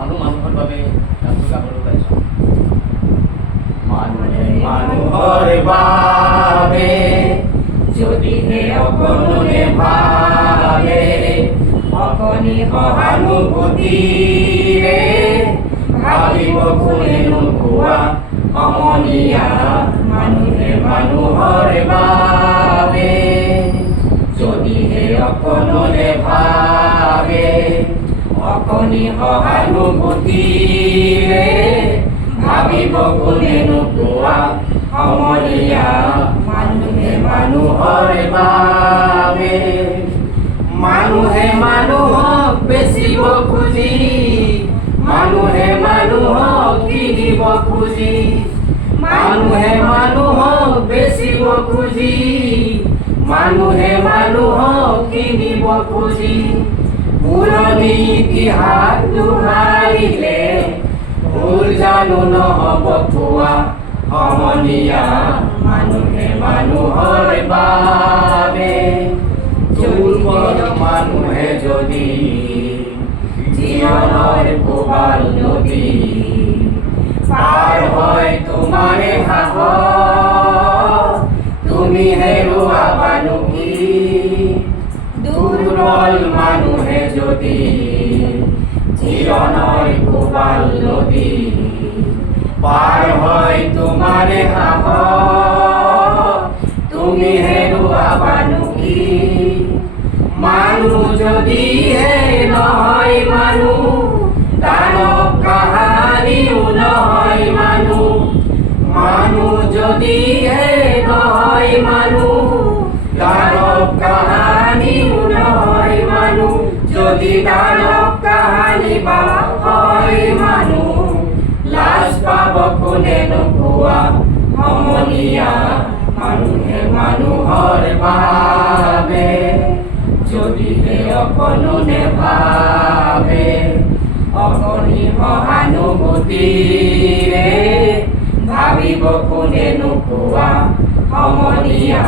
মানুহ মানুহৰ বাবে গানটো গাবলৈ ওলাইছোঁ। মানুহে মানুহৰ বাবে যদিহে অকণে ভাবে, অকণি সহানুভূতিৰে ভাবিব কোনে নোকোৱা সমনীয়া। মানুহে মানুহৰ বাবে যদিহে অকণে ভাবে, অকণি সহানুভূতিৰে ভাবিব কোনে নোকোৱা সমনীয়া। মানুহে মানুহৰ বাবে মানুহে মানুহক বেচিব খুজি, মানুহে মানুহক কিনিব খুজি, মানুহে মানুহক বেচিব খুজি, মানুহে মানুহক কিনিব খুজি। পুৰণি ইতিহাস দোহাৰিলে ভুল জানো নহ'ব কোৱা সমনীয়া। মানুহে মানুহৰ বাবে দুৰ্বল মানুহে যদি জীৱনৰ কোবাল নদী পাৰ হয় তোমাৰে সাহস, তুমি হেৰুৱাবানো কি? দুৰ্বল মানুহে যদি জীৱনৰ কোবাল নদী পাৰ হয় তোমাৰে সাহস, তুমি হেৰুৱাবানো কি? মানুহ যদিহে নহয় মানুহ, দানৱ কাহানিও নহয় মানুহ। মানুহ যদিহে নহয় মানুহ, দানৱ কাহানিও নহয় মানুহ। যদি দানৱ কাহানি বা হয় মানুহ, লাজ পাব কোনে নোকোৱা সমনীয়া। মানুহে মানুহৰ বাবে যদিহে অকণে ভাবে, অকণি সহানুভূতিৰে ভাবিব কোনে নোকোৱা সমনীয়া।